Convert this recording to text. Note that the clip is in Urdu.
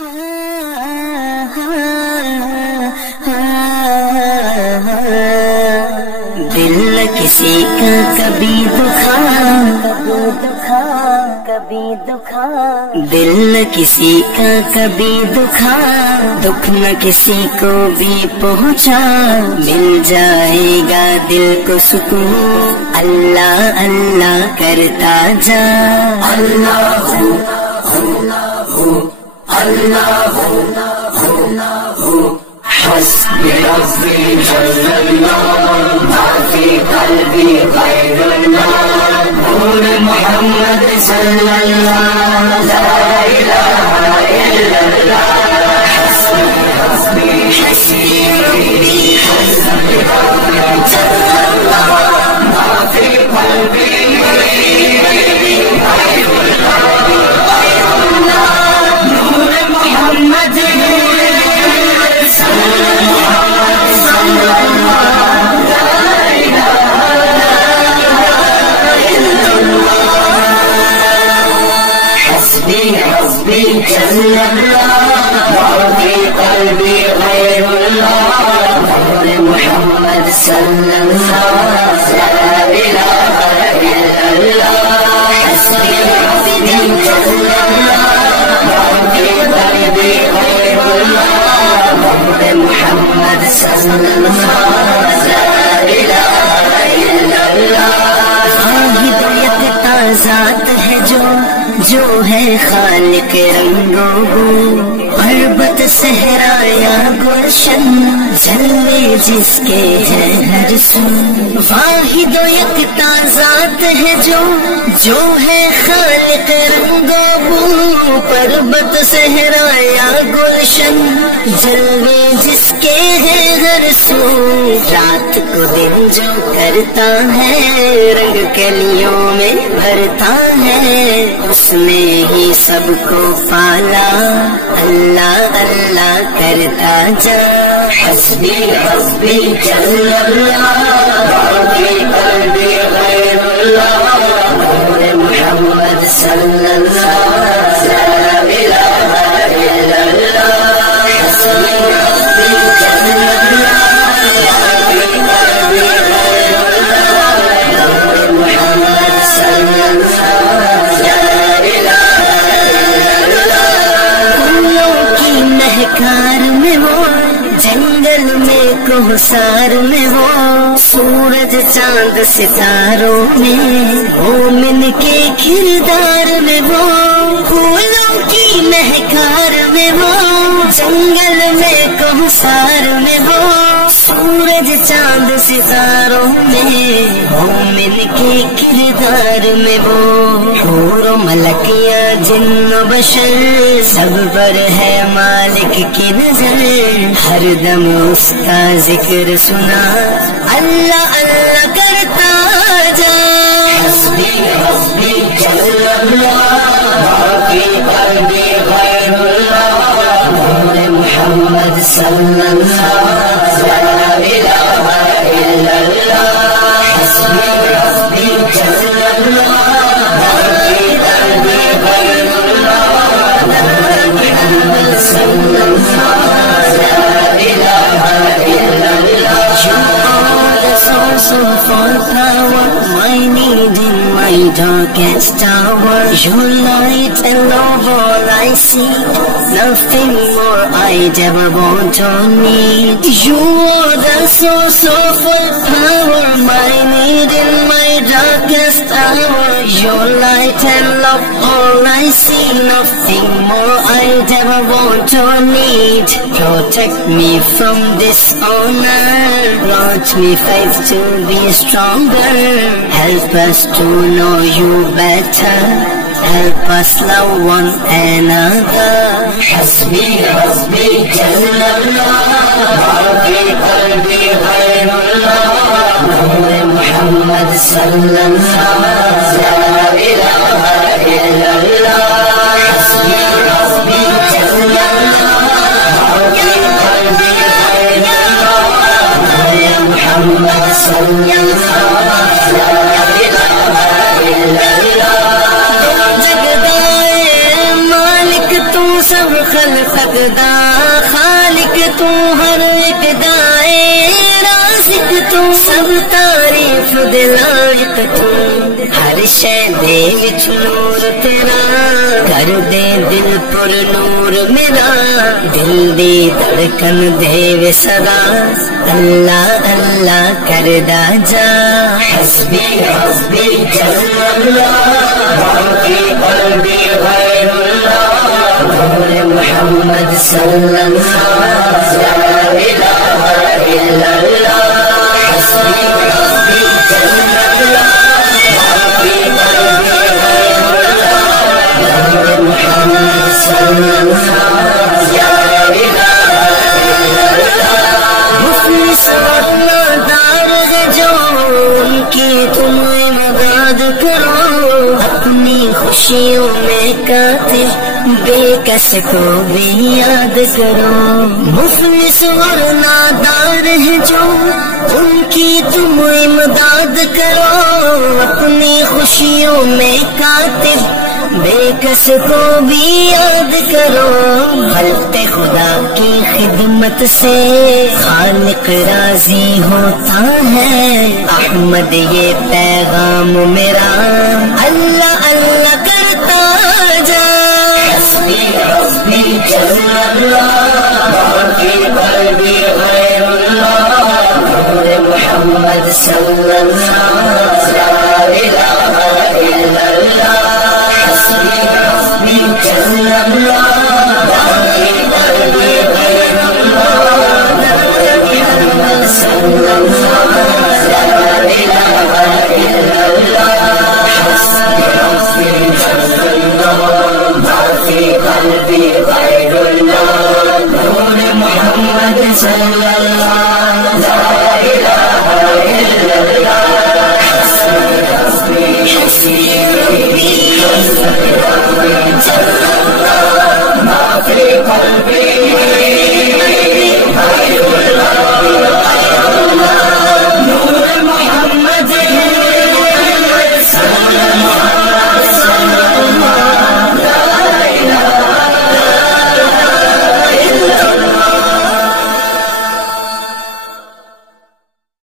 دل کسی کا کبھی دکھا دل کسی کا کبھی دکھا دکھ نہ کسی کو بھی پہنچا مل جائے گا دل کو سکون اللہ اللہ کرتا جا اللہ اللہ حسبي ربي جل الله ما في قلبي غير الله نور محمد صلى الله لا إله إلا الله حسبي ربي حسبي ربي حسبي ربي جل الله ما في قلبي غير الله نور محمد حسبي جل الله وفي قلبي غير الله نور محمد صلى الله لا إله إلا الله حسبي ربي جل الله وفي قلبي غير الله نور محمد صلى الله لا إله إلا الله یکتا ذات ہے جو ہے خالق رنگوں پربت صحرا یا گلشن جلوے جس کے ہے ہر سو واحد و یکتا ذات ہے جو ہے خالق رنگوں پربت صحرا یا گلشن جلوے جس کے ہے ہر سو رات کو دن جو کرتا ہے رنگ کلیوں میں بھرتا ہے اس نے ہی سب کو پالا اللہ اللہ کرتا جا حسبی حسبی جل اللہ وفی قلبی غیر اللہ نور محمد صلی اللہ لا الہ الا اللہ حسبی حسبی جل اللہ وفی قلبی غیر اللہ نور محمد صلی اللہ مہکار میں وہ جنگل میں کوہسار میں وہ سورج چاند ستاروں میں مومن کے کردار میں وہ پھولوں کی مہکار میں وہ جنگل میں کوہسار میں وہ سورج چاند ستاروں میں مومن کے کردار میں وہ حور و ملکیاں جن و بشر سب پر ہے مالک کی نظر ہر دم اس کا ذکر سنا اللہ اللہ کرتا جا حسبی حسبی جل اللہ وفی قلبی غیر اللہ نور محمد صلی اللہ لا الہ الا اللہ حسبی حسبی جل اللہ وفی قلبی غیر اللہ نور محمد صلی اللہ لا الہ الا اللہ source of all power, my need in my darkest hour. Your light and love all I see, nothing more I'd ever want or need. You are the source of all power, my need in my darkest hour. Your light and love all I see, nothing more I'd ever want or need. Protect me from dishonor, grant me faith to be stronger. Help us to know you better, help us love one another. حسبي حسبي جل الله وفي قلبي غير الله نور محمد صلى الله لا إله إلا الله حسبي حسبي جل الله وفي قلبي غير الله نور محمد صلى الله لا إله إلا الله سب خلقت دا خالق تو ہر ایک دائے رازق تو سب تعریف دے لائق تو ہر شے دے وچ نور تیرا کر دے دل پر نور میرا دل دی دھڑکن دے وے صدا اللہ اللہ کردا جا حسبی حسبی جل اللہ فی قلبی غیر اللہ نور محمد صلی اللہ لا الہ الا اللہ حسبی حسبی جل اللہ فی قلبی غیر اللہ نور محمد صلی اللہ لا الہ الا اللہ مفلس ورنہ دار ہے جو ان کی تم مدد کرو اپنی خوشیوں میں کاتب بے کس کو بھی یاد کرو مفلس ورنہ دار ہے جو ان کی تم امداد کرو اپنی خوشیوں میں کاتب بے کس کو بھی یاد کرو خلق خدا کی خدمت سے خالق راضی ہوتا ہے احمد یہ پیغام میرا اللہ اللہ کرتا جا حسبی حسبی جل اللہ فی قلبی غیر اللہ نور محمد صلی اللہ لا الہ الا اللہ حسبی حسبی جل اللہ فی قلبی غیر اللہ نور محمد صلی اللہ لا الہ الا اللہ حسبی حسبی جل اللہ فی قلبی غیر اللہ نور محمد صلی